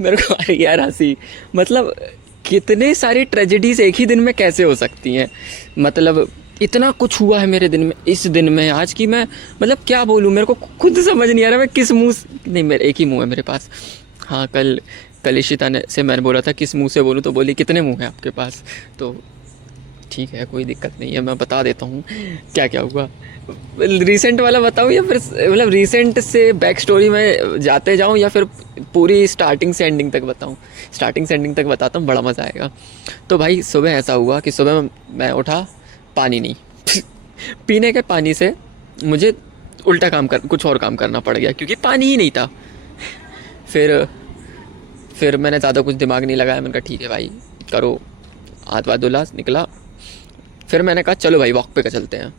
मेरे को आ रही यार हंसी। मतलब कितने सारी ट्रेजेडीज एक ही दिन में कैसे हो सकती हैं। मतलब इतना कुछ हुआ है मेरे दिन में, इस दिन में आज की मैं मतलब क्या बोलूँ, मेरे को खुद समझ नहीं आ रहा मैं किस मुंह नहीं, मेरे एक ही मुंह है मेरे पास। हाँ, कल इशिता ने से मैंने बोला था किस मुंह से बोलूँ, तो बोली कितने मुंह हैं आपके पास। तो ठीक है, कोई दिक्कत नहीं है, मैं बता देता हूँ क्या क्या हुआ। रिसेंट वाला बताऊँ या फिर मतलब रिसेंट से बैक स्टोरी में जाते जाऊँ, या फिर पूरी स्टार्टिंग से एंडिंग तक बताऊँ। स्टार्टिंग से एंडिंग तक बताता हूँ, बड़ा मज़ा आएगा। तो भाई सुबह ऐसा हुआ कि सुबह मैं उठा, पानी नहीं पीने के पानी से मुझे उल्टा काम कर कुछ और काम करना पड़ गया, क्योंकि पानी ही नहीं था। फिर फिर मैंने ज़्यादा कुछ दिमाग नहीं लगाया, मैंने कहा ठीक है भाई करो। हाथ वाथ धुला, निकला। फिर मैंने कहा चलो भाई वॉक पे का चलते हैं।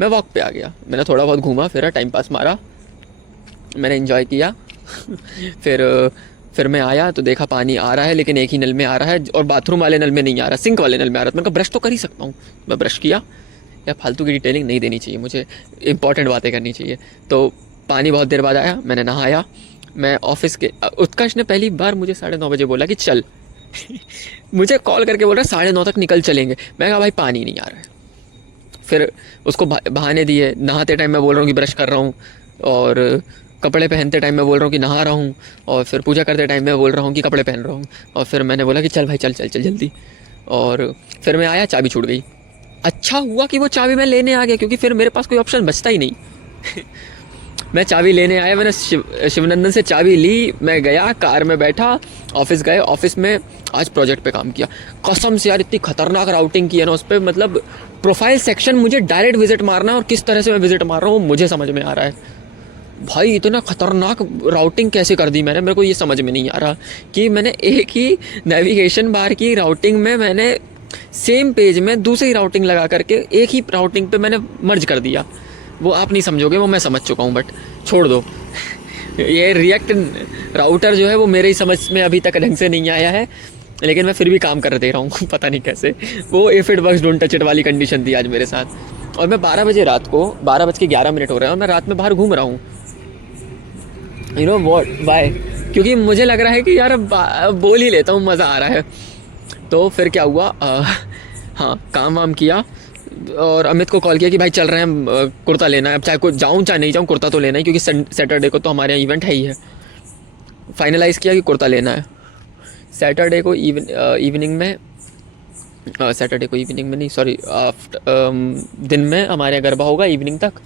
मैं वॉक पे आ गया, मैंने थोड़ा बहुत घूमा फिरा, टाइम पास मारा, मैंने इन्जॉय किया। फिर फिर मैं आया तो देखा पानी आ रहा है, लेकिन एक ही नल में आ रहा है, और बाथरूम वाले नल में नहीं आ रहा, सिंक वाले नल में आ रहा था। मैंने कहा ब्रश तो कर ही सकता हूँ। मैं ब्रश किया। या फालतू की डिटेलिंग नहीं देनी चाहिए मुझे, इंपॉर्टेंट बातें करनी चाहिए। तो पानी बहुत देर बाद आया, मैंने नहाया। मैं ऑफिस के उत्कर्ष ने पहली बार मुझे 9:30 बजे बोला कि चल मुझे कॉल करके बोल रहा है 9:30 तक निकल चलेंगे। मैं कहा भाई पानी नहीं आ रहा है। फिर उसको बहाने दिए, नहाते टाइम मैं बोल रहा हूँ कि ब्रश कर रहा हूँ, और कपड़े पहनते टाइम मैं बोल रहा हूँ कि नहा रहा हूँ, और फिर पूजा करते टाइम मैं बोल रहा हूँ कि कपड़े पहन रहा हूँ। और फिर मैंने बोला कि चल भाई चल चल चल जल्दी। और फिर मैं आया, चाबी छूट गई। अच्छा हुआ कि वो चाबी मैं लेने आ गया, क्योंकि फिर मेरे पास कोई ऑप्शन बचता ही नहीं। मैं चाबी लेने आया, मैंने शिवनंदन से चाबी ली, मैं गया, कार में बैठा, ऑफिस गए। ऑफिस में आज प्रोजेक्ट पे काम किया। कसम से यार इतनी खतरनाक राउटिंग की है ना उस पर, मतलब प्रोफाइल सेक्शन मुझे डायरेक्ट विजिट मारना है, और किस तरह से मैं विजिट मार रहा हूँ मुझे समझ में आ रहा है। भाई इतना खतरनाक राउटिंग कैसे कर दी मैंने, मेरे को ये समझ में नहीं आ रहा कि मैंने एक ही नेविगेशन बार की राउटिंग में मैंने सेम पेज में दूसरी राउटिंग लगा करके एक ही राउटिंग पे मैंने मर्ज कर दिया। वो आप नहीं समझोगे, वो मैं समझ चुका हूँ, बट छोड़ दो। ये रिएक्ट राउटर जो है वो मेरे ही समझ में अभी तक ढंग से नहीं आया है, लेकिन मैं फिर भी काम कर दे रहा हूँ पता नहीं कैसे। वो if it works don't touch it वाली कंडीशन थी आज मेरे साथ। और मैं 12 बजे रात को 12:11 हो रहे हैं और मैं रात में बाहर घूम रहा हूँ। यू नो वॉट बाय, क्योंकि मुझे लग रहा है कि यार बोल ही लेता हूँ, मज़ा आ रहा है। तो फिर क्या हुआ, हाँ काम वाम किया, और अमित को कॉल किया कि भाई चल रहे हैं हम, कुर्ता लेना है। अब चाहे जाऊँ चाहे नहीं जाऊँ, कुर्ता तो लेना है, क्योंकि सैटरडे को तो हमारे यहाँ इवेंट है ही है। फाइनलाइज़ किया कि कुर्ता लेना है। सैटरडे को इवनिंग में, सैटरडे को इवनिंग में नहीं, सॉरी दिन में हमारे यहाँ गरबा होगा इवनिंग तक।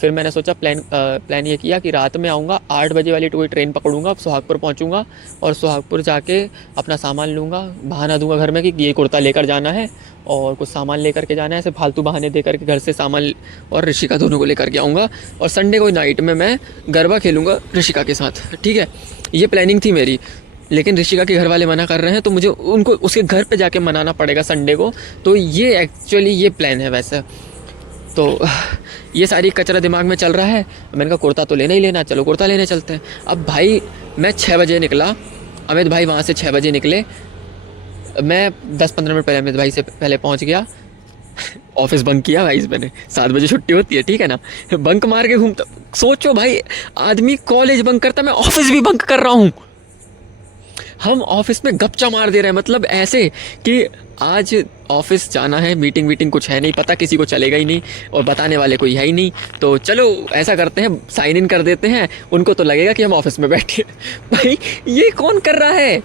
फिर मैंने सोचा प्लान ये किया कि रात में आऊँगा, 8 बजे वाली कोई ट्रेन पकड़ूंगा, सोहागपुर पहुँचूँगा, और सोहागपुर जाके अपना सामान लूँगा, बहाना दूंगा घर में कि ये कुर्ता लेकर जाना है और कुछ सामान लेकर के जाना है। ऐसे फालतू बहाने दे करके घर से सामान और ऋषिका दोनों को लेकर के आऊँगा, और संडे को नाइट में मैं गरबा खेलूँगा ऋषिका के साथ। ठीक है, ये प्लानिंग थी मेरी। लेकिन ऋषिका के घर वाले मना कर रहे हैं, तो मुझे उनको उसके घर पे जाके मनाना पड़ेगा संडे को। तो ये एक्चुअली ये प्लान है वैसे। तो ये सारी कचरा दिमाग में चल रहा है। मैंने कहा कुर्ता तो लेना ही लेना, चलो कुर्ता लेने चलते हैं। अब भाई मैं 6 बजे निकला, अमित भाई वहाँ से 6 बजे निकले, मैं 10-15 मिनट पहले अमित भाई से पहले पहुँच गया। ऑफिस बंक किया भाई मैंने, 7 बजे छुट्टी होती है, ठीक है ना। बंक मार के घूमता, सोचो भाई आदमी कॉलेज बंक करता, मैं ऑफिस भी बंक कर रहा हूँ। हम ऑफिस में गपचा मार दे रहे हैं, मतलब ऐसे कि आज ऑफिस जाना है, मीटिंग वीटिंग कुछ है नहीं, पता किसी को चलेगा ही नहीं, और बताने वाले कोई है ही नहीं। तो चलो ऐसा करते हैं, साइन इन कर देते हैं, उनको तो लगेगा कि हम ऑफिस में बैठे। भाई ये कौन कर रहा है,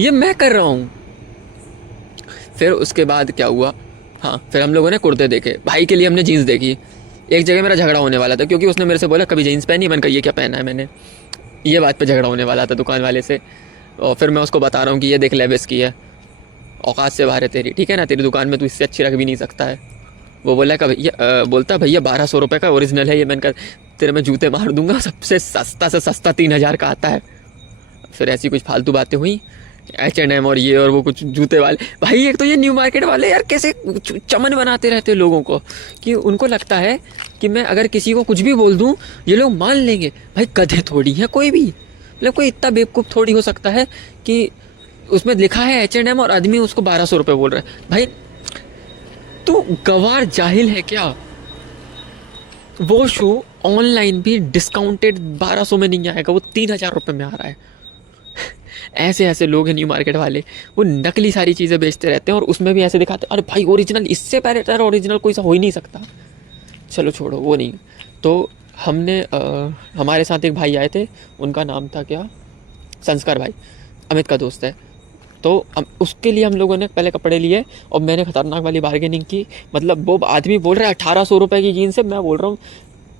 ये मैं कर रहा हूँ। फिर उसके बाद क्या हुआ, हाँ फिर हम लोगों ने कुर्ते देखे, भाई के लिए हमने जीन्स देखी। एक जगह मेरा झगड़ा होने वाला था, क्योंकि उसने मेरे से बोला कभी जीन्स पहनी, मैंने कहा ये क्या पहना है मैंने, ये बात पे झगड़ा होने वाला था दुकान वाले से। और फिर मैं उसको बता रहा हूँ कि ये देख लेविस की है, औकात से बाहर है तेरी, ठीक है ना, तेरी दुकान में तू इससे अच्छी रख भी नहीं सकता है। वो बोला कि भैया, बोलता भैया 1200 रुपये का ओरिजिनल है ये। मैंने कहा तेरे में जूते मार दूंगा, सबसे सस्ता से सस्ता 3000 का आता है। फिर ऐसी कुछ फालतू बातें हुई, H&M और ये और वो कुछ जूते वाले। भाई एक तो ये न्यू मार्केट वाले यार कैसे चमन बनाते रहते लोगों को, कि उनको लगता है कि मैं अगर किसी को कुछ भी बोल दूँ ये लोग मान लेंगे। भाई गधे थोड़ी है कोई भी, मतलब कोई इतना बेवकूफ़ थोड़ी हो सकता है कि उसमें लिखा है H&M और आदमी उसको 1200 रुपये बोल रहा है। भाई तू गवार जाहिल है क्या, वो शो ऑनलाइन भी डिस्काउंटेड 1200 में नहीं आएगा, वो 3000 रुपये में आ रहा है। ऐसे ऐसे लोग हैं न्यू मार्केट वाले, वो नकली सारी चीज़ें बेचते रहते हैं और उसमें भी ऐसे दिखाते हैं अरे भाई ओरिजिनल, इससे बेहतर ओरिजिनल कोई सा हो ही नहीं सकता। चलो छोड़ो वो नहीं। तो हमने हमारे साथ एक भाई आए थे, उनका नाम था क्या, संस्कार भाई, अमित का दोस्त है। तो उसके लिए हम लोगों ने पहले कपड़े लिए और मैंने खतरनाक वाली बार्गेनिंग की। मतलब वो आदमी बोल रहा है 1800 रुपये की जीन्स है, मैं बोल रहा हूँ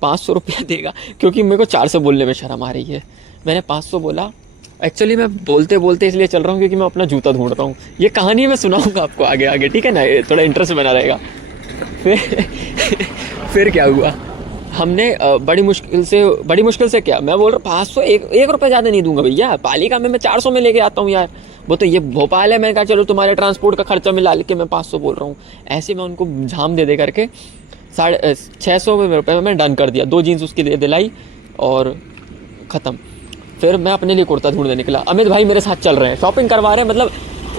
500 रुपया देगा, क्योंकि मेरे को 400 बोलने में शर्म आ रही है। मैंने 500 बोला। एक्चुअली मैं बोलते बोलते इसलिए चल रहा हूँ क्योंकि मैं अपना जूता ढूंढ रहा हूँ। ये कहानी मैं सुनाऊँगा आपको आगे आगे, ठीक है ना, थोड़ा इंटरेस्ट बना रहेगा। फिर फिर क्या हुआ, हमने बड़ी मुश्किल से क्या, मैं बोल रहा हूँ 500, एक रुपये ज़्यादा नहीं दूंगा भैया, पालिका में मैं 400 में लेके आता हूँ यार। वो तो ये भोपाल है, मैं कहा चलो तुम्हारे ट्रांसपोर्ट का खर्चा मिला के मैं 500 बोल रहा हूँ। ऐसे मैं उनको झाम दे करके 650 रुपये में मैं डन कर दिया। 2 जीन्स उसकी दे दिलाई और ख़त्म। फिर मैं अपने लिए कुर्ता ढूंढने निकला। अमित भाई मेरे साथ चल रहे हैं, शॉपिंग करवा रहे हैं। मतलब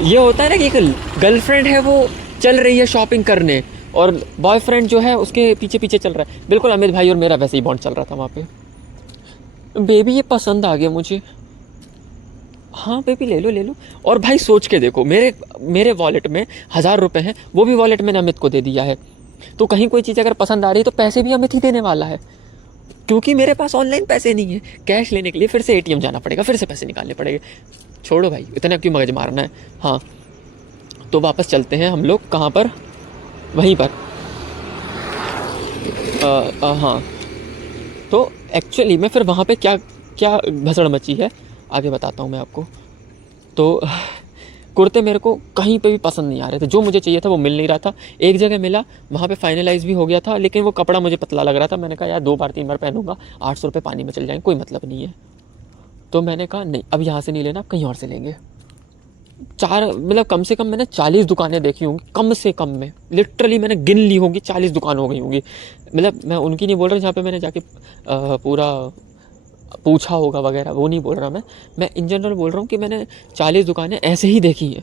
ये होता है ना कि एक गर्लफ्रेंड है वो चल रही है शॉपिंग करने और बॉयफ्रेंड जो है उसके पीछे पीछे चल रहा है। बिल्कुल अमित भाई और मेरा वैसे ही बॉन्ड चल रहा था वहाँ पे। बेबी ये पसंद आ गया मुझे। हाँ बेबी ले लो। और भाई सोच के देखो, मेरे वॉलेट में 1000 रुपये हैं, वो भी वॉलेट मैंने अमित को दे दिया है। तो कहीं कोई चीज़ अगर पसंद आ रही है तो पैसे भी अमित ही देने वाला है, क्योंकि मेरे पास ऑनलाइन पैसे नहीं है। कैश लेने के लिए फिर से ATM जाना पड़ेगा, फिर से पैसे निकालने पड़ेंगे। छोड़ो भाई, इतना क्यों मगज मारना है। हाँ तो वापस चलते हैं हम लोग, कहाँ पर, वहीं पर। हाँ तो एक्चुअली में फिर वहाँ पे क्या क्या भसड़ मची है आगे बताता हूँ मैं आपको। तो कुर्ते मेरे को कहीं पे भी पसंद नहीं आ रहे थे, जो मुझे चाहिए था वो मिल नहीं रहा था। एक जगह मिला, वहाँ पे फाइनलाइज भी हो गया था, लेकिन वो कपड़ा मुझे पतला लग रहा था। मैंने कहा यार 2 बार 3 बार पहनूंगा, 800 रुपये पानी में चल जाएंगे, कोई मतलब नहीं है। तो मैंने कहा नहीं, अब यहाँ से नहीं लेना, अब कहीं और से लेंगे। मतलब कम से कम मैंने 40 दुकानें देखी होंगी, कम से कम में लिटरली मैंने गिन ली होंगी, 40 दुकान हो गई होंगी। मतलब मैं उनकी नहीं बोल रहा जहाँ पे मैंने जाके पूरा पूछा होगा वगैरह, वो नहीं बोल रहा मैं इन जनरल बोल रहा हूँ कि मैंने 40 दुकानें ऐसे ही देखी हैं।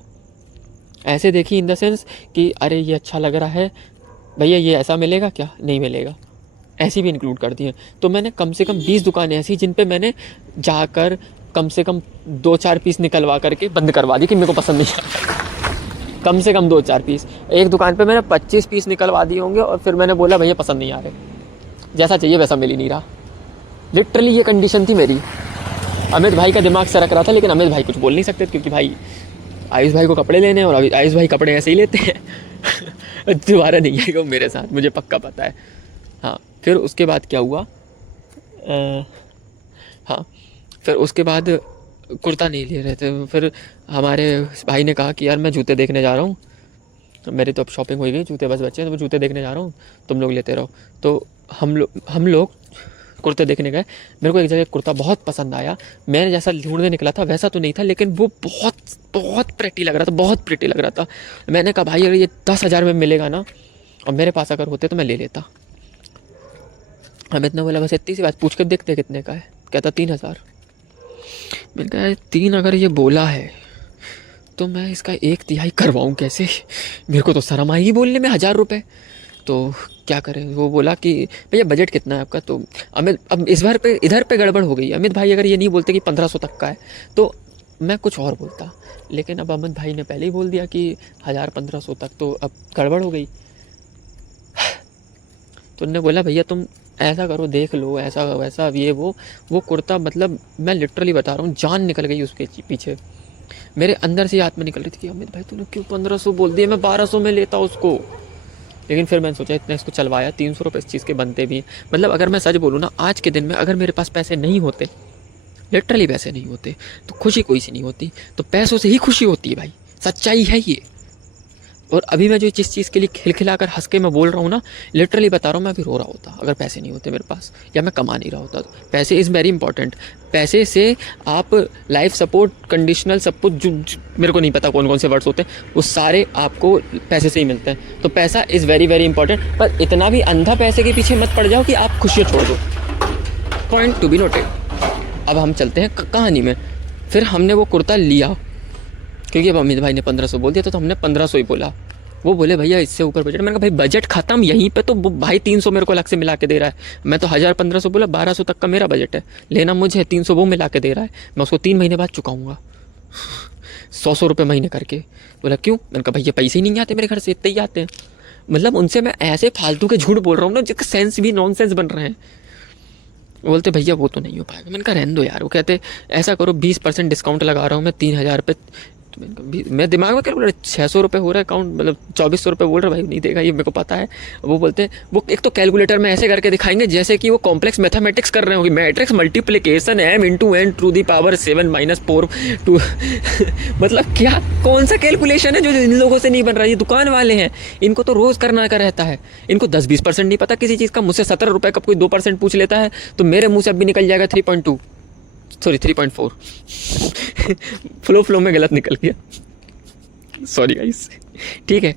ऐसे देखी इन द सेंस कि अरे ये अच्छा लग रहा है भैया, ये ऐसा मिलेगा क्या, नहीं मिलेगा, ऐसी भी इंक्लूड कर दी हैं। तो मैंने कम से कम 20 दुकानें ऐसी जिन पे मैंने जाकर कम से कम 2-4 पीस निकलवा करके बंद करवा दी कि मेरे को पसंद नहीं आता। कम से कम 2-4 पीस। एक दुकान पे मैंने 25 पीस निकलवा दिए होंगे और फिर मैंने बोला भैया पसंद नहीं आ रहे, जैसा चाहिए वैसा मिल ही नहीं रहा। लिटरली ये कंडीशन थी मेरी। अमित भाई का दिमाग सरक रहा था, लेकिन अमित भाई कुछ बोल नहीं सकते क्योंकि भाई आयुष भाई को कपड़े लेने और अभी आयुष भाई कपड़े ऐसे ही लेते हैं। दोबारा नहीं आएगा वो मेरे साथ, मुझे पक्का पता है। हाँ फिर उसके बाद क्या हुआ, हाँ फिर उसके बाद कुर्ता नहीं ले रहे थे। फिर हमारे भाई ने कहा कि यार मैं जूते देखने जा रहा हूँ, मेरी तो अब शॉपिंग हो गई, जूते बस बच्चे हैं, तो मैं जूते देखने जा रहा हूँ, तुम लोग लेते रहो। तो हम लोग कुर्ते देखने गए। मेरे को एक जगह कुर्ता बहुत पसंद आया, मैंने जैसा ढूंढने निकला था वैसा तो नहीं था, लेकिन वो बहुत बहुत प्रेटी लग रहा था, बहुत प्रेटी लग रहा था। मैंने कहा भाई अगर ये 10,000 में मिलेगा ना और मेरे पास अगर होते तो मैं ले लेता। अमित ने बोला बस इतनी सी बात, पूछ कर देखते कितने का है। कहता 3,000। मैंने कहा 3 अगर ये बोला है तो मैं इसका 1/3 करवाऊँ कैसे, मेरे को तो शर्म आएगी बोलने में 1,000 रुपये। तो क्या करें, वो बोला कि भैया बजट कितना है आपका। तो अमित, अब इस बार पे इधर पे गड़बड़ हो गई। अमित भाई अगर ये नहीं बोलते कि 1500 तक का है तो मैं कुछ और बोलता, लेकिन अब अमित भाई ने पहले ही बोल दिया कि 1000-1500 तक, तो अब गड़बड़ हो गई। तो उन्होंने बोला भैया तुम ऐसा करो, देख लो ऐसा वैसा, ये वो कुर्ता, मतलब मैं लिटरली बता रहा हूँ जान निकल गई उसके पीछे। मेरे अंदर से आत्मा निकल रही थी कि अमित भाई तूने क्यों 1500 बोल दिया, मैं 1200 में लेता उसको। लेकिन फिर मैंने सोचा इतना इसको चलवाया, 300 रुपये इस चीज़ के बनते भी हैं। मतलब अगर मैं सच बोलूँ ना, आज के दिन में अगर मेरे पास पैसे नहीं होते, लिटरली पैसे नहीं होते, तो खुशी कोई सी नहीं होती। तो पैसों से ही खुशी होती है भाई, सच्चाई है ये। और अभी मैं जो जिस चीज़ के लिए खिलखिला कर हंस के मैं बोल रहा हूँ ना, लिटरली बता रहा हूँ, मैं अभी रो रहा होता अगर पैसे नहीं होते मेरे पास, या मैं कमा नहीं रहा होता। तो पैसे इज़ वेरी इंपॉर्टेंट। पैसे से आप लाइफ सपोर्ट, कंडीशनल सब कुछ, जो मेरे को नहीं पता कौन कौन से वर्ड्स होते हैं, वो सारे आपको पैसे से ही मिलते हैं। तो पैसा इज़ वेरी वेरी इंपॉर्टेंट, पर इतना भी अंधा पैसे के पीछे मत पड़ जाओ कि आप खुशियाँ छोड़ दो। Point to be noted. अब हम चलते हैं कहानी में। फिर हमने वो कुर्ता लिया, क्योंकि अब अमित भाई ने 1500 बोल दिया, तो हमने 1500 ही बोला। वो बोले भैया इससे ऊपर बजट। मैंने कहा भाई बजट खत्म यहीं पे, तो भाई 300 मेरे को अलग से मिला के दे रहा है। मैं तो 1000-1500 बोला, 1200 तक का मेरा बजट है, लेना मुझे 300 वो मिला के दे रहा है, मैं उसको 3 महीने बाद चुकाऊंगा। 100 रुपये महीने करके। बोला क्यों? मैंने कहा भैया पैसे ही नहीं आते मेरे घर से, इतने ही आते हैं। मतलब उनसे मैं ऐसे फालतू के झूठ बोल रहा हूँ ना जिसका सेंस भी नॉनसेंस बन रहे हैं। बोलते भैया वो तो नहीं हो पाएगा। मैंने कहा रहने दो यार। वो कहते ऐसा करो 20% डिस्काउंट लगा रहा हूँ मैं 3000 रुपये। तो मैंने कहा मैं दिमाग में क्या बोल रहा 600 रुपये हो रहा है अकाउंट, मतलब 2400 रुपये बोल रहा भाई नहीं देगा ये मेरे को पता है। वो बोलते वो एक तो कैलकुलेटर में ऐसे करके दिखाएंगे जैसे कि वो कॉम्प्लेक्स मैथमेटिक्स कर रहे होंगे, matrix multiplication m into n to the power 7-4 to मतलब क्या कौन सा कैलकुलेशन है जो इन लोगों से नहीं बन रहा है? ये दुकान वाले हैं, इनको तो रोज़ करना का रहता है। इनको 10-20% नहीं पता किसी चीज़ का। मुझसे 17 रुपये का कोई 2% पूछ लेता है तो मेरे मुँह से अब भी निकल जाएगा 3.2 सॉरी 3.4 फ्लो में गलत निकल गया, सॉरी गाइस। ठीक है,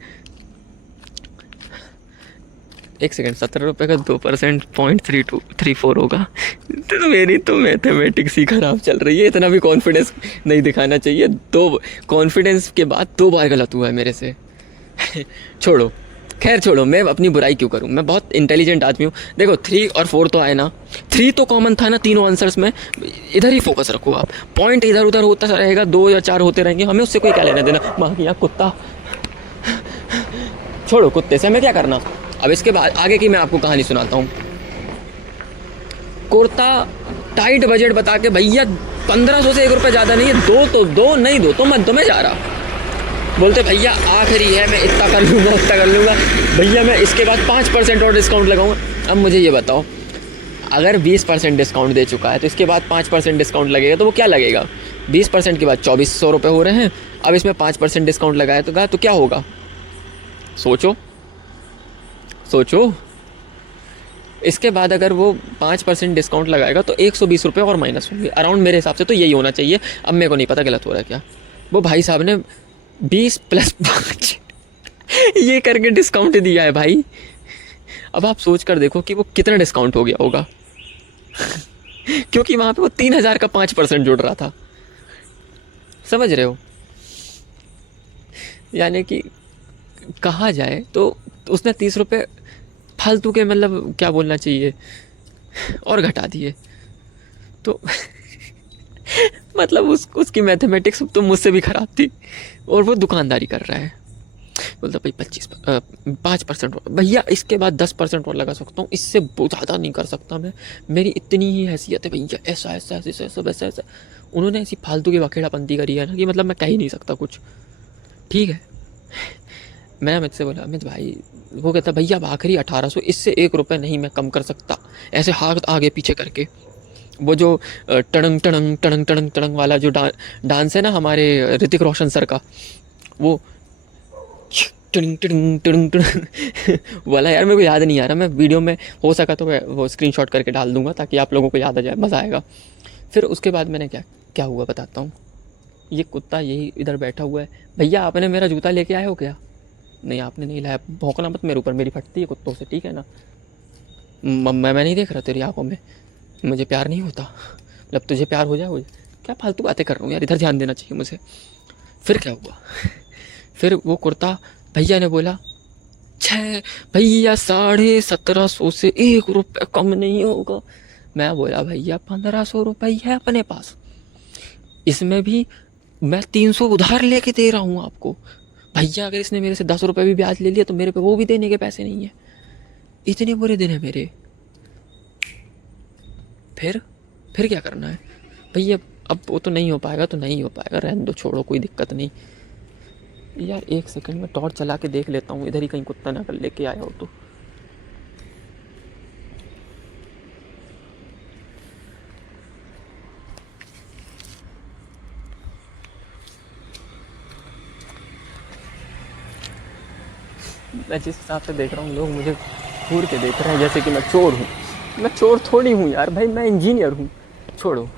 एक सेकेंड, 17 रुपये का 2% 0.3234 होगा। तो मेरी तो मैथमेटिक्स ही खराब चल रही है। इतना भी कॉन्फिडेंस नहीं दिखाना चाहिए। कॉन्फिडेंस के बाद 2 बार गलत हुआ है मेरे से। छोड़ो, खैर छोड़ो, मैं अपनी बुराई क्यों करूं, मैं बहुत इंटेलिजेंट आदमी हूँ। देखो 3 और 4 तो आए ना, 3 तो कॉमन था ना तीनों आंसर्स में। इधर ही फोकस रखो आप, पॉइंट इधर उधर होता रहेगा, 2 या 4 होते रहेंगे, हमें उससे कोई क्या लेना देना। माँ की कुत्ता, छोड़ो कुत्ते से हमें क्या करना। अब इसके बाद आगे की मैं आपको कहानी सुनाता हूँ। कुर्ता टाइट बजट बता के भैया 1500 से 1 रुपये ज़्यादा नहीं है, दो नहीं दो तो मत दो, मैं जा रहा। बोलते भैया आखिरी है, मैं इतना कर लूँगा भैया, मैं इसके बाद 5% और डिस्काउंट लगाऊंगा। अब मुझे ये बताओ, अगर 20% डिस्काउंट दे चुका है तो इसके बाद 5% डिस्काउंट लगेगा तो वो क्या लगेगा? 20% के बाद 2400 रुपये हो रहे हैं। अब इसमें 5% डिस्काउंट लगाया तो क्या होगा? सोचो। इसके बाद अगर वो 5% डिस्काउंट लगाएगा तो 120 रुपये और माइनस होंगे अराउंड, मेरे हिसाब से तो यही होना चाहिए। अब मेरे को नहीं पता गलत हो रहा है क्या। वो भाई साहब ने 20 + 5 ये करके डिस्काउंट दिया है भाई। अब आप सोच कर देखो कि वो कितना डिस्काउंट हो गया होगा क्योंकि वहाँ पे वो 3000 का 5% जुड़ रहा था, समझ रहे हो? यानी कि कहा जाए तो उसने 30 रुपये फालतू के, मतलब क्या बोलना चाहिए, और घटा दिए। तो मतलब उसकी मैथमेटिक्स तो मुझसे भी ख़राब थी। और वो दुकानदारी कर रहा है, बोलता भाई 5% भैया, इसके बाद 10% और लगा सकता हूँ, इससे ज़्यादा नहीं कर सकता मैं, मेरी इतनी ही हैसियत है भैया, ऐसा वैसा। उन्होंने ऐसी फालतू की वखेड़ापंती करी है ना कि मतलब मैं कह ही नहीं सकता कुछ। ठीक है, मैं अमित से बोला, अमित भाई, वो कहता भैया अब आखिरी 1800, इससे 1 रुपये नहीं मैं कम कर सकता। ऐसे हाथ आगे पीछे करके, वो जो टड़ंग टड़ंग टड़ंग टड़ंग टड़ंग वाला जो डांस है ना हमारे ऋतिक रोशन सर का, वो टड़ंग टड़ंग टड़ंग टड़ंग वाला, यार मेरे को याद नहीं आ रहा। मैं वीडियो में हो सका तो वो स्क्रीनशॉट करके डाल दूंगा ताकि आप लोगों को याद आ जाए, मज़ा आएगा। फिर उसके बाद मैंने क्या हुआ बताता हूँ। ये कुत्ता यही इधर बैठा हुआ है। भैया आपने मेरा जूता लेके आए हो क्या? नहीं आपने नहीं लाया। भौंकना मत मेरे ऊपर, मेरी फटती है कुत्तों से, ठीक है ना? मैं नहीं देख रहा तेरी आंखों में, मुझे प्यार नहीं होता। जब तुझे प्यार हो जाए, क्या फालतू बातें कर रहा हूँ यार, इधर ध्यान देना चाहिए मुझे। फिर क्या हुआ, फिर वो कुर्ता भैया ने बोला, भैया 1750 से 1 रुपये कम नहीं होगा। मैं बोला भैया 1500 रुपये है अपने पास, इसमें भी मैं 300 उधार लेके दे रहा हूँ आपको। भैया अगर इसने मेरे से 10 रुपये भी ब्याज ले लिया तो मेरे पे वो भी देने के पैसे नहीं है। इतने बुरे दिन है मेरे। फिर क्या करना है भैया? अब वो तो नहीं हो पाएगा तो नहीं हो पाएगा, रहने दो, छोड़ो, कोई दिक्कत नहीं। यार 1 सेकंड में टॉर्च चला के देख लेता हूँ, इधर ही कहीं कुत्ता ना कर लेके आया हो तो। मैं जिस हिसाब से देख रहा हूँ, लोग मुझे घूर के देख रहे हैं जैसे कि मैं चोर हूँ। मैं चोर थोड़ी हूँ यार भाई, मैं इंजीनियर हूँ। छोड़ो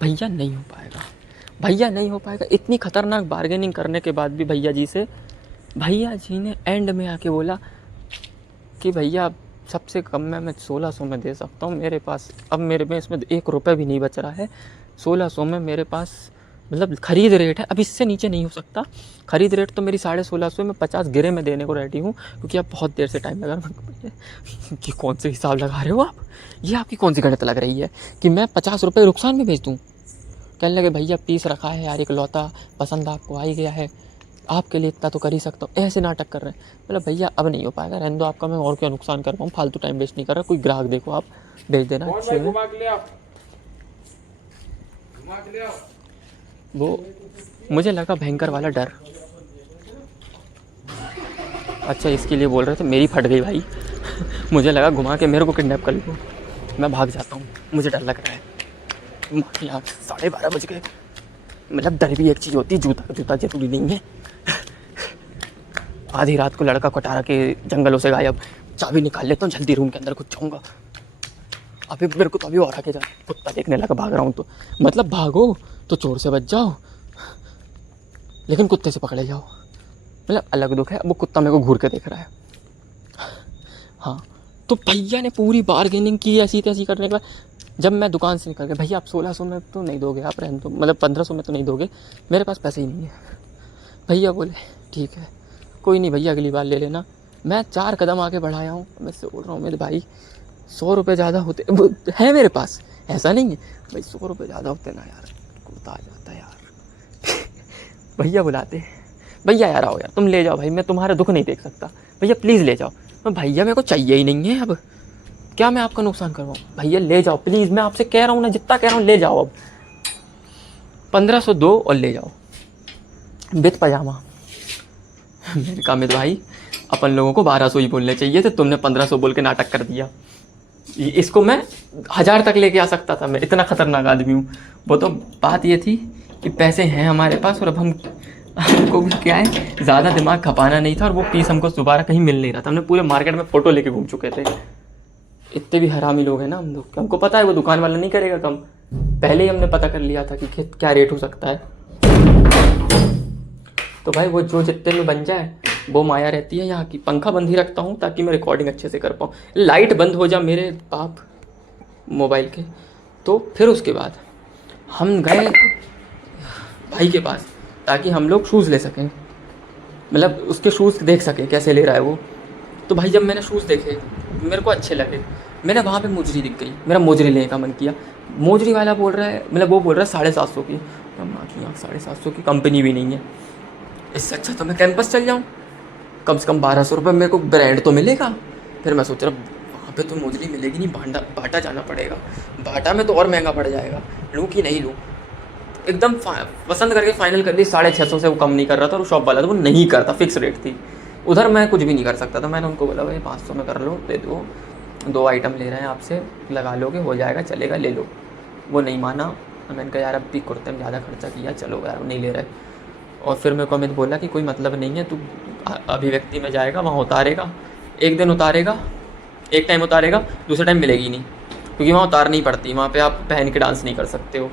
भैया, नहीं हो पाएगा। इतनी खतरनाक बार्गेनिंग करने के बाद भी भैया जी ने एंड में आके बोला कि भैया सबसे कम में मैं 1600 में दे सकता हूँ। मेरे पास अब मेरे में इसमें 1 रुपये भी नहीं बच रहा है। 1600 में मेरे पास, मतलब खरीद रेट है, अब इससे नीचे नहीं हो सकता। खरीद रेट तो मेरी 1650 में 50 गिरे में देने को रेडी हूँ, क्योंकि अब बहुत देर से टाइम लगा रहा है। कि कौन से हिसाब लगा रहे हो आप? ये आपकी कौन सी गणित लग रही है कि मैं 50 रुपये नुकसान में बेच दूँ? कहने लगे भैया पीस रखा है यार, एक लौता पसंद आपको आ ही गया है, आपके लिए इतना तो कर ही सकता हूँ। ऐसे नाटक कर रहे हैं। मतलब भैया अब नहीं हो पाएगा, रहने दो आपका, मैं और क्या नुकसान कर पाऊँ, फालतू टाइम वेस्ट नहीं कर रहा। कोई ग्राहक देखो आप भेज देना अच्छे में। वो मुझे लगा भयंकर वाला डर। अच्छा इसके लिए बोल रहे थे, मेरी फट गई भाई। मुझे लगा घुमा के मेरे को किडनैप कर लो, मैं भाग जाता हूँ, मुझे डर लग रहा है। यहाँ 12:30 बज गए। मतलब डर भी एक चीज़ होती है, जूता जरूरी नहीं है। आधी रात को लड़का कटारा के जंगलों से गायब, चाबी निकाल लेता हूँ, जल्दी रूम के अंदर घुस जाऊँगा। अभी मेरे को तो अभी और आगे जा, कुत्ता देखने लगा, भाग रहा हूँ तो मतलब भागो तो चोर से बच जाओ, लेकिन कुत्ते से पकड़े जाओ। मतलब अलग दुख है। वो कुत्ता मेरे को घूर के देख रहा है। हाँ तो भैया ने पूरी बार्गेनिंग की ऐसी तैसी करने के बाद जब मैं दुकान से निकल गया, भैया आप 1600 में तो नहीं दोगे, आप रहने दो, मतलब 1500 में तो नहीं दोगे, मेरे पास पैसे ही नहीं है। भैया बोले ठीक है कोई नहीं भैया अगली बार ले लेना। मैं 4 कदम आगे बढ़ाया हूँ, मैं से बोल रहा हूँ मेरे भाई 100 रुपये ज़्यादा होते है मेरे पास, ऐसा नहीं है भाई, 100 रुपये ज़्यादा होते ना यार, कुत्ता आ जाता यार। भैया बुलाते, भैया यार आओ यार तुम ले जाओ भाई, मैं तुम्हारा दुख नहीं देख सकता, भैया प्लीज़ ले जाओ। मैं भैया मेरे को चाहिए ही नहीं है, अब क्या मैं आपका नुकसान करवाऊँ, भैया ले जाओ प्लीज़, मैं आपसे कह रहा हूँ ना, जितना कह रहा हूँ ले जाओ, अब 1500 दो और ले जाओ विद पजामा। मैंने कहा अमित भाई अपन लोगों को 1200 ही बोलने चाहिए थे, तुमने 1500 बोल के नाटक कर दिया। इसको मैं 1000 तक लेके आ सकता था, मैं इतना खतरनाक आदमी हूँ। वो तो बात ये थी कि पैसे हैं हमारे पास और अब हमको भी क्या है ज़्यादा दिमाग खपाना नहीं था, और वो पीस हमको दोबारा कहीं मिल नहीं रहा था। हमने पूरे मार्केट में फ़ोटो लेके घूम चुके थे। इतने भी हरामी लोग हैं ना हम लोग, हमको पता है वो दुकान वाला नहीं करेगा कम, पहले ही हमने पता कर लिया था कि क्या रेट हो सकता है। तो भाई वो जो जितने में बन जाए वो माया रहती है यहाँ की। पंखा बंद ही रखता हूँ ताकि मैं रिकॉर्डिंग अच्छे से कर पाऊँ, लाइट बंद हो जा मेरे बाप मोबाइल के। तो फिर उसके बाद हम गए भाई के पास ताकि हम लोग शूज़ ले सकें, मतलब उसके शूज़ देख सकें कैसे ले रहा है वो। तो भाई जब मैंने शूज़ देखे मेरे को अच्छे लगे, मैंने वहाँ पे मोजरी दिख गई, मेरा मोजरी लेने का मन किया। मोजरी वाला बोल रहा है, मतलब वो बोल रहा है 750 की। माँ की यहाँ 750 की कंपनी भी नहीं है, इससे अच्छा तो मैं कैंपस चल जाऊँ, कम से कम 1200 रुपये मेरे को ब्रांड तो मिलेगा। फिर मैं सोच रहा वहाँ पे तो मोजरी मिलेगी नहीं, बाटा जाना पड़ेगा, बाटा में तो और महंगा पड़ जाएगा, लूँ कि नहीं लूँ। एकदम पसंद करके फाइनल कर ली, 650 से वो कम नहीं कर रहा था, और शॉप वाला तो वो नहीं करता, फिक्स रेट थी, उधर मैं कुछ भी नहीं कर सकता था। मैंने उनको बोला भाई 500 में कर लो, दे दो, 2 आइटम ले रहे हैं आपसे, लगा लोगे हो जाएगा, चलेगा ले लो। वो नहीं माना। मैंने कहा यार अब भी कुर्ते में ज़्यादा खर्चा किया, चलो यार नहीं ले रहे। और फिर मेरे को अमित बोला कि कोई मतलब नहीं है, तू अभिव्यक्ति में जाएगा, वहाँ उतारेगा, एक दिन उतारेगा, एक टाइम उतारेगा, दूसरे टाइम मिलेगी नहीं, क्योंकि वहाँ उतार नहीं पड़ती, वहाँ पे आप पहन के डांस नहीं कर सकते हो।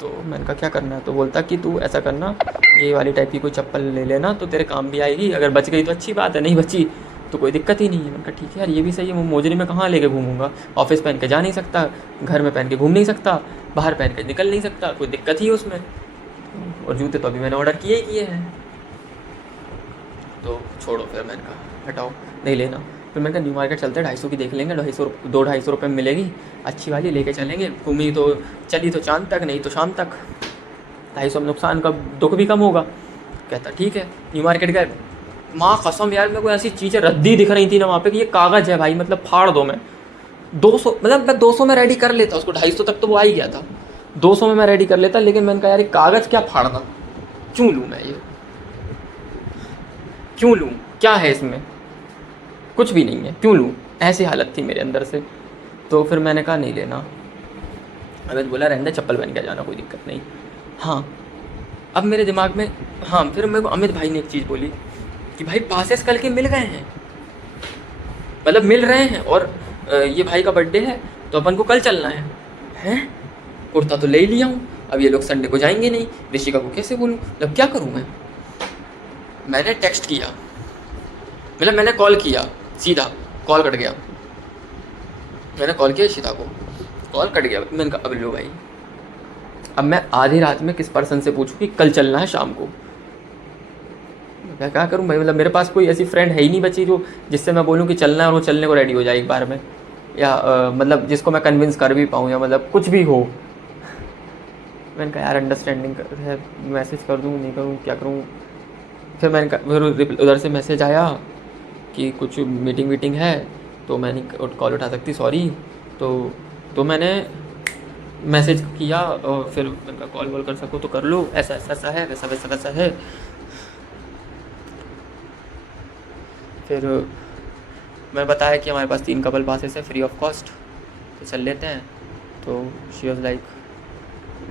तो मैंने कहा क्या करना है, तो बोलता कि तू ऐसा करना, ये वाली टाइप की कोई चप्पल ले लेना तो तेरे काम भी आएगी, अगर बच गई तो अच्छी बात है, नहीं बची तो कोई दिक्कत ही नहीं है। मैंने कहा ठीक है यार ये भी सही है, मैं मोजरी में कहाँ लेके घूमूंगा, ऑफिस पहन के जा नहीं सकता, घर में पहन के घूम नहीं सकता, बाहर पहन के निकल नहीं सकता, कोई दिक्कत ही है उसमें। और जूते तो अभी मैंने ऑर्डर किए ही किए हैं, तो छोड़ो। फिर मैंने कहा हटाओ नहीं लेना। फिर मैंने कहा न्यू मार्केट चलते, 250 की देख लेंगे, 250 रुपये में मिलेगी अच्छी वाली, लेके चलेंगे, घूमी तो चली तो चांद तक, नहीं तो शाम तक, 250 में नुकसान का दुख भी कम होगा। कहता ठीक है। न्यू मार्केट गए, माँ कसम यार मेरे को ऐसी चीज़ें रद्दी दिख रही थी ना वहाँ पे कि ये कागज़ है भाई, मतलब फाड़ दो। मैं 200 मतलब मैं 200 में रेडी कर लेता उसको, 250 तक तो वो आ ही गया था, 200 में मैं रेडी कर लेता, लेकिन मैंने कहा यार कागज़ क्या फाड़ना, क्यों लूँ मैं ये, क्यों लूँ, क्या है इसमें, कुछ भी नहीं है, क्यों लूँ, ऐसी हालत थी मेरे अंदर से। तो फिर मैंने कहा नहीं लेना। अमित बोला रहने चप्पल पहन के जाना, कोई दिक्कत नहीं। हाँ अब मेरे दिमाग में, हाँ फिर मेरे को अमित भाई ने एक चीज़ बोली कि भाई पासेस कल के मिल गए हैं, मतलब मिल रहे हैं, और ये भाई का बर्थडे है तो अपन को कल चलना है। कुर्ता तो ले ही लिया हूँ, अब ये लोग संडे को जाएंगे नहीं, ऋषिका को कैसे बोलूँ, मतलब क्या करूँ मैं। मैंने टेक्स्ट किया, मतलब मैंने कॉल किया, सीधा कॉल कट गया, मैंने कॉल किया ईशिता को, कॉल कट गया। मैंने कहा अब लो भाई, अब मैं आधी रात में किस पर्सन से पूछूं कि कल चलना है शाम को, मैं क्या करूं भाई, मतलब मेरे पास कोई ऐसी फ्रेंड है ही नहीं बची जो जिससे मैं बोलूं कि चलना है और वो चलने को रेडी हो जाए एक बार में, या मतलब जिसको मैं कन्विंस कर भी पाऊँ, या मतलब कुछ भी हो। मैंने कहा यार अंडरस्टैंडिंग है, मैसेज कर दूँ नहीं करूँ क्या करूँ। फिर मैंने कहा, फिर उधर से मैसेज आया कि कुछ मीटिंग वीटिंग है तो मैं नहीं कॉल उठा सकती, सॉरी। तो मैंने मैसेज किया और फिर मैंने कहा कॉल वॉल कर सको तो कर लो, ऐसा ऐसा ऐसा है, वैसा वैसा वैसा है। फिर मैं बताया कि हमारे पास 3 कपल पासेस है फ्री ऑफ कॉस्ट, तो चल लेते हैं। तो शी वॉज लाइक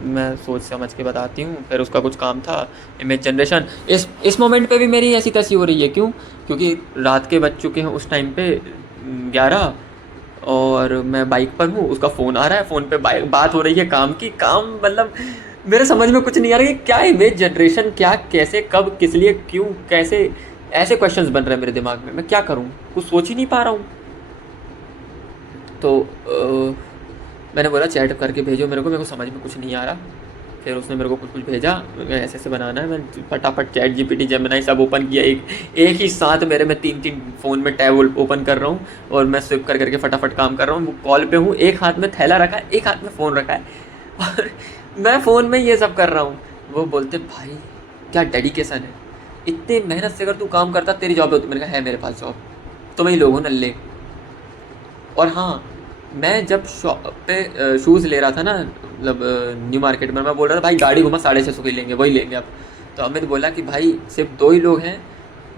मैं सोच समझ के बताती हूँ। फिर उसका कुछ काम था इमेज जनरेशन। इस मोमेंट पे भी मेरी ऐसी तैसी हो रही है, क्यों? क्योंकि रात के बज चुके हैं उस टाइम पे 11 और मैं बाइक पर हूँ, उसका फ़ोन आ रहा है, फ़ोन पे बात हो रही है काम की। काम मतलब मेरे समझ में कुछ नहीं आ रहा कि क्या इमेज जनरेशन, क्या, कैसे, कब, किस लिए, क्यों, कैसे, ऐसे क्वेश्चंस बन रहे हैं मेरे दिमाग में। मैं क्या करूँ, कुछ सोच ही नहीं पा रहा हूँ। तो मैंने बोला चैट करके भेजो मेरे को समझ में कुछ नहीं आ रहा। फिर उसने मेरे को कुछ भेजा, ऐसे ऐसे बनाना है। मैं फटाफट चैट जीपीटी, जेमिनी सब ओपन किया, एक ही साथ मेरे में 3 फ़ोन में टैब ओपन कर रहा हूँ और मैं स्विप कर करके फटाफट काम कर रहा हूँ। कॉल पे हूँ, एक हाथ में थैला रखा है, एक हाथ में फ़ोन रखा है और मैं फ़ोन में ये सब कर रहा हूँ। वो बोलते भाई क्या डेडिकेशन है, इतने मेहनत से अगर तू काम करता तेरी जॉब होती। मैंने कहा है मेरे पास जॉब, तुम ही लोग हो नल्ले। और हाँ, मैं जब शॉप पे शूज़ ले रहा था ना, मतलब न्यू मार्केट में, मैं बोल रहा था भाई गाड़ी घुमा 650 की लेंगे, वही लेंगे अब। तो अमित बोला कि भाई सिर्फ 2 ही लोग हैं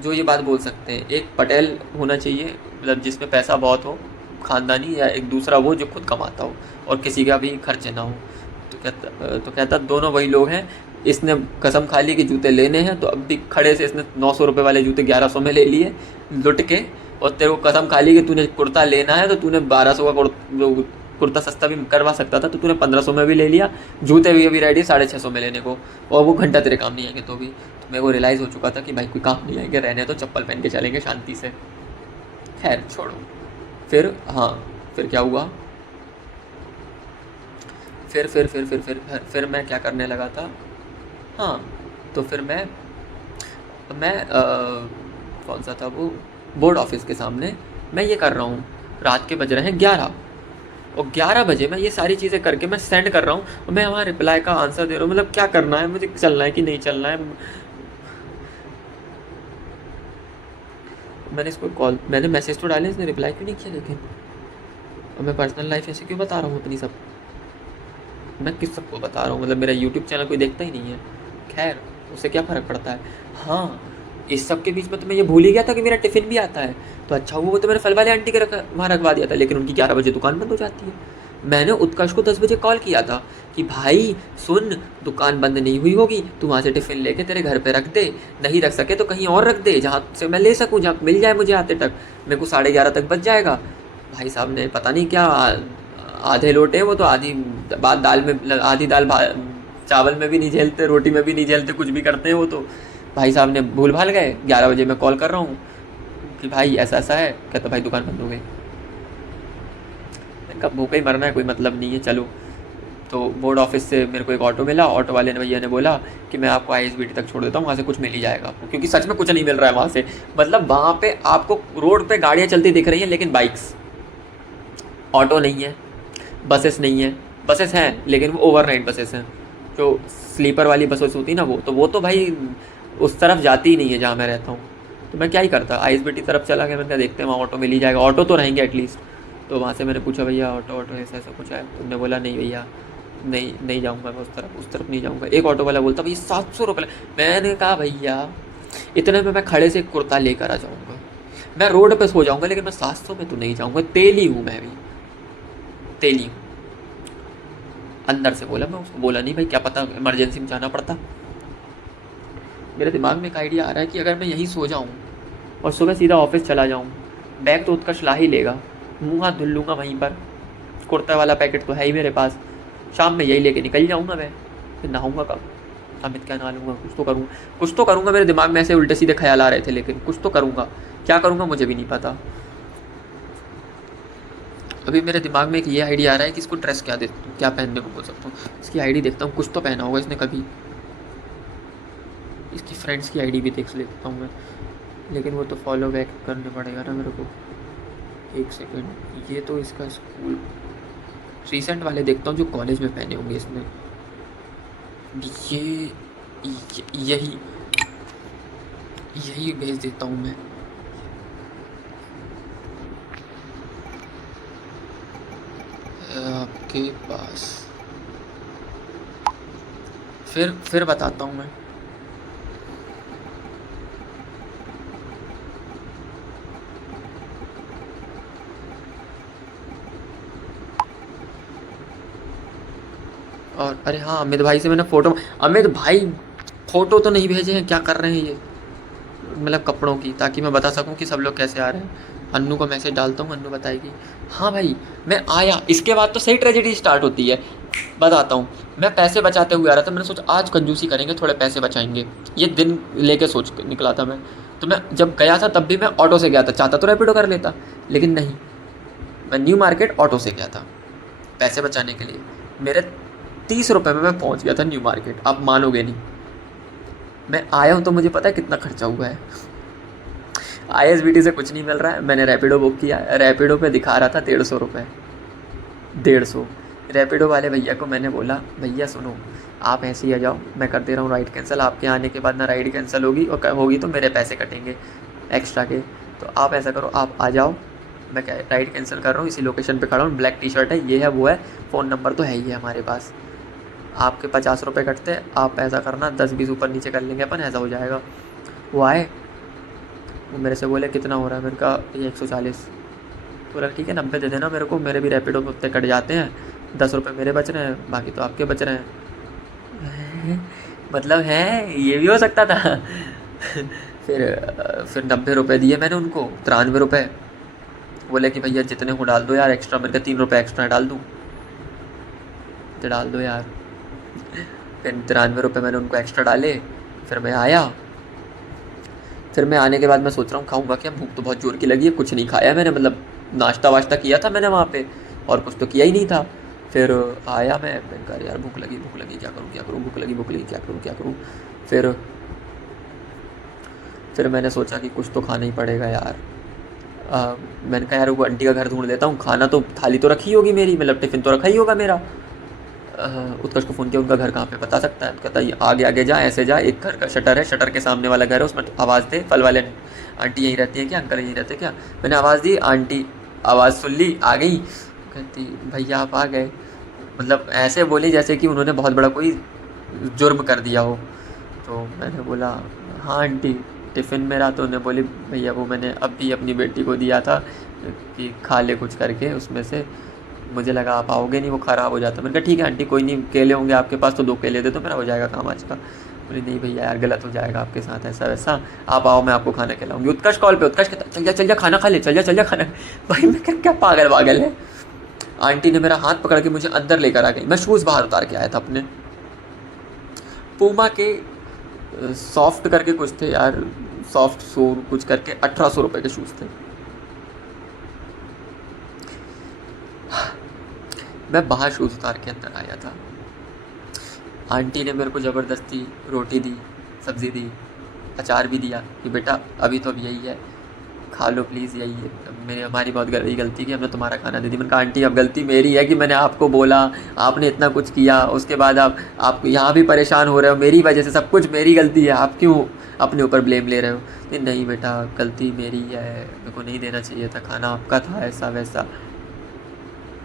जो ये बात बोल सकते हैं, एक पटेल होना चाहिए, मतलब जिसमें पैसा बहुत हो, ख़ानदानी, या एक दूसरा वो जो खुद कमाता हो और किसी का भी खर्च ना हो। तो कहता दोनों वही लोग हैं। इसने कसम खा ली कि जूते लेने हैं, तो अब भी खड़े से इसने 900 रुपये वाले जूते 1100 में ले लिए लुट के। और तेरे को कसम खा ली कि तूने कुर्ता लेना है तो तूने 1200 का कुर्ता सस्ता भी करवा सकता था, तो तूने 1500 में भी ले लिया। जूते भी अभी रेडी 650 में लेने को, और वो घंटा तेरे काम नहीं आएंगे। तो भी तो मेरे को रियलाइज़ हो चुका था कि भाई कोई काम नहीं आएंगे, रहने तो चप्पल पहन के चलेंगे शांति से। खैर छोड़ो। फिर हाँ, फिर क्या हुआ, फिर मैं क्या करने लगा था। हाँ, तो फिर मैं कौन सा था वो, बोर्ड ऑफिस के सामने मैं ये कर रहा हूँ। रात के बज रहे हैं 11 और 11 बजे मैं ये सारी चीज़ें करके मैं सेंड कर रहा हूँ और मैं वहाँ रिप्लाई का आंसर दे रहा हूँ। मतलब क्या करना है मुझे, चलना है कि नहीं चलना है। मैंने मैसेज तो डाले, इसने रिप्लाई क्यों नहीं किया लेकिन। और मैं पर्सनल लाइफ ऐसे क्यों बता रहा हूँ अपनी सब, मैं किस सबको बता रहा हूँ, मतलब मेरा यूट्यूब चैनल कोई देखता ही नहीं है। खैर उससे क्या फ़र्क पड़ता है। हाँ, इस सब के बीच में तो मैं ये भूल ही गया था कि मेरा टिफ़िन भी आता है। तो अच्छा हुआ तो मैंने फल वाले आंटी के वहाँ रखवा दिया था, लेकिन उनकी 11 बजे दुकान बंद हो जाती है। मैंने उत्कर्ष को 10 बजे कॉल किया था कि भाई सुन, दुकान बंद नहीं हुई होगी, तू वहाँ से टिफ़िन लेके तेरे घर पे रख दे, नहीं रख सके तो कहीं और रख दे जहाँ से मैं ले सकूँ, जहाँ मिल जाए मुझे आते तक। मेरे को 11:30 तक बच जाएगा। भाई साहब ने पता नहीं क्या, आधे लोटे वो तो, आधी बात दाल में, आधी दाल चावल में भी नहीं झेलते, रोटी में भी नहीं झेलते, कुछ भी करते हैं वो तो। भाई साहब ने भूल भाल गए। 11 बजे मैं कॉल कर रहा हूँ कि भाई ऐसा ऐसा है, कहता भाई दुकान बंद हो गई। मैंने कहा भूखे ही मरना है, कोई मतलब नहीं है, चलो। तो बोर्ड ऑफिस से मेरे को एक ऑटो मिला, ऑटो वाले ने, भैया ने बोला कि मैं आपको ISBT तक छोड़ देता हूँ, वहाँ से कुछ मिल ही जाएगा आपको, क्योंकि सच में कुछ नहीं मिल रहा है वहाँ से। मतलब वहाँ पे आपको रोड पे गाड़ियाँ चलती दिख रही हैं लेकिन बाइक्स, ऑटो नहीं है, बसेस नहीं है। बसेस हैं लेकिन वो ओवरनाइट बसेस हैं, जो स्लीपर वाली बसेस होती ना, वो तो भाई उस तरफ जाती ही नहीं है जहाँ मैं रहता हूँ। तो मैं क्या ही करता, ISBT तरफ चला गया। मैंने कहा देखते हैं वहाँ ऑटो मिल ही जाएगा, ऑटो तो रहेंगे एटलीस्ट। तो वहाँ से मैंने पूछा भैया ऑटो ऐसा ऐसा कुछ है, तो उन्होंने बोला नहीं भैया, नहीं जाऊँगा मैं उस तरफ नहीं जाऊँगा। एक ऑटो वाला बोलता भैया 700 रुपये। मैंने कहा भैया इतने में मैं खड़े से कुर्ता लेकर आ जाऊँगा, मैं रोड पे सो जाऊँगा, लेकिन मैं 700 में तो नहीं जाऊँगा, तेली हूँ मैं भी, तेली हूँ। अंदर से बोला, मैं उसको बोला नहीं भाई, क्या पता इमरजेंसी में जाना पड़ता। मेरे दिमाग में एक आइडिया आ रहा है कि अगर मैं यहीं सो जाऊँ और सुबह सीधा ऑफिस चला जाऊँ, बैग तो उत्कर्ष ला ही लेगा, मुँह हाथ धुल लूँगा वहीं पर, कुर्ता वाला पैकेट तो है ही मेरे पास, शाम में यही लेके निकल जाऊँगा मैं। फिर नहाऊँगा कब, अमित क्या नहा लूँगा, कुछ तो करूँगा। मेरे दिमाग में ऐसे उल्टे सीधे ख्याल आ रहे थे, लेकिन कुछ तो करूँगा, क्या करूँगा मुझे भी नहीं पता। अभी मेरे दिमाग में एक ये आइडिया आ रहा है कि इसको ड्रेस क्या पहनने को बोल सकता हूँ। इसकी आईडी देखता हूँ, कुछ तो पहना होगा इसने कभी। इसकी फ्रेंड्स की आईडी भी देख लेता हूँ मैं, लेकिन वो तो फॉलो बैक करने पड़ेगा ना मेरे को। एक सेकंड, ये तो इसका स्कूल रिसेंट वाले देखता हूँ जो कॉलेज में पहने होंगे इसने। यही यही भेज देता हूँ मैं। आपके पास फिर बताता हूँ मैं। और अरे हाँ, अमित भाई से मैंने फ़ोटो, अमित भाई फ़ोटो तो नहीं भेजे हैं, क्या कर रहे हैं ये, मतलब कपड़ों की, ताकि मैं बता सकूं कि सब लोग कैसे आ रहे हैं। अन्नू को मैसेज डालता हूँ, अन्नू बताएगी। हाँ भाई, मैं आया, इसके बाद तो सही ट्रेजेडी स्टार्ट होती है। बताता हूँ, मैं पैसे बचाते हुए आ रहा था, मैंने सोचा आज कंजूसी करेंगे, थोड़े पैसे बचाएंगे, ये दिन लेके सोच के निकला था मैं। तो मैं जब गया था तब भी मैं ऑटो से गया था, चाहता तो रैपिडो कर लेता, लेकिन नहीं, मैं न्यू मार्केट ऑटो से गया था पैसे बचाने के लिए। मेरे 30 रुपये में मैं पहुँच गया था न्यू मार्केट, आप मानोगे नहीं। मैं आया हूँ तो मुझे पता है कितना खर्चा हुआ है। ISBT से कुछ नहीं मिल रहा है, मैंने रैपिडो बुक किया, रैपिडो पे दिखा रहा था 150 रुपये, 150। रैपिडो वाले भैया को मैंने बोला, भैया सुनो, आप ऐसे ही आ जाओ, मैं कर दे रहा हूँ राइड कैंसिल, आपके आने के बाद ना राइड कैंसिल होगी, और होगी तो मेरे पैसे कटेंगे एक्स्ट्रा के। तो आप ऐसा करो, आप आ जाओ, मैं क्या राइड कैंसिल कर रहा हूँ, इसी लोकेशन पे खड़ा हूँ, ब्लैक टी-शर्ट है, ये है वो है, फ़ोन नंबर तो है ही है हमारे पास, आपके 50 रुपये कटते हैं, आप ऐसा करना 10-20 ऊपर नीचे कर लेंगे अपन, ऐसा हो जाएगा। वो आए, वो मेरे से बोले कितना हो रहा है, मैंने कहा ये 140। बोला ठीक है 90 दे देना मेरे को, मेरे भी रैपिडो में उतने कट जाते हैं, 10 रुपये मेरे बच रहे हैं, बाकी तो आपके बच रहे हैं। मतलब है, ये भी हो सकता था। फिर 90 रुपये दिए मैंने उनको, 93 रुपये। बोले कि भैया जितने को डाल दो यार एक्स्ट्रा, मेरे को 3 रुपये एक्स्ट्रा डाल दूँ, तो डाल दो यार। फिर 93 रुपये मैंने उनको एक्स्ट्रा डाले। फिर मैं आया, फिर मैं आने के बाद मैं सोच रहा हूँ खाऊंगा क्या, भूख तो बहुत ज़ोर की लगी है, कुछ नहीं खाया मैंने, मतलब नाश्ता वाश्ता किया था मैंने वहाँ पे, और कुछ तो किया ही नहीं था। फिर आया मैंने कहा यार भूख लगी क्या करूँ, भूख लगी क्या करूँ। फिर मैंने सोचा कि कुछ तो खाना ही पड़ेगा यार। मैंने कहा यार वो आंटी का घर ढूंढ लेता हूँ, खाना तो थाली तो रखी होगी मेरी, मतलब टिफ़िन तो रखा ही होगा मेरा। उत्कर्ष को फ़ोन किया, उनका घर कहाँ पे बता सकता है, कहता है आगे आगे जा, ऐसे जा, एक घर का शटर है, शटर के सामने वाला घर है, उसमें आवाज़ दे, फल वाले आंटी यहीं रहती है क्या, अंकल यहीं रहते क्या। मैंने आवाज़ दी, आंटी आवाज़ सुन ली, आ गई, कहती भैया आप आ गए, मतलब ऐसे बोली जैसे कि उन्होंने बहुत बड़ा कोई जुर्म कर दिया हो। तो मैंने बोला हाँ आंटी, टिफ़िन मेरा, तो उन्हें बोली भैया वो मैंने अभी अपनी बेटी को दिया था कि खा ले कुछ करके उसमें से, मुझे लगा आप आओगे नहीं, वो ख़राब हो जाता। मैंने कहा ठीक है आंटी कोई नहीं, केले होंगे आपके पास तो 2 केले दे दो, मेरा हो जाएगा काम आज का। बोली नहीं भैया यार गलत हो जाएगा आपके साथ, ऐसा वैसा, आप आओ मैं आपको खाना खिलाऊंगी। उत्कर्ष कॉल पे, उत्कर्ष कहता चल जा खाना खा ले, चल जा खाना। भाई मैं क्या पागल है। आंटी ने मेरा हाथ पकड़ के मुझे अंदर लेकर आ गई, मैं शूज़ बाहर उतार के आया था अपने, पूमा के सॉफ्ट करके कुछ थे यार, सॉफ्ट शू कुछ करके 1800 रुपये के शूज़ थे। मैं बाहर शूज़ उतार के अंदर आया था। आंटी ने मेरे को ज़बरदस्ती रोटी दी, सब्ज़ी दी, अचार भी दिया कि बेटा अभी तो अब यही है, खा लो प्लीज़, यही है, हमारी बहुत गलती की, हमने तुम्हारा खाना दे दी। मैंने कहा आंटी अब गलती मेरी है कि मैंने आपको बोला, आपने इतना कुछ किया, उसके बाद आप यहाँ भी परेशान हो रहे हो, मेरी वजह से सब कुछ मेरी गलती है, आप क्यों अपने ऊपर ब्लेम ले रहे हो। नहीं बेटा गलती मेरी है, मेरे को नहीं देना चाहिए था, खाना आपका था, ऐसा वैसा,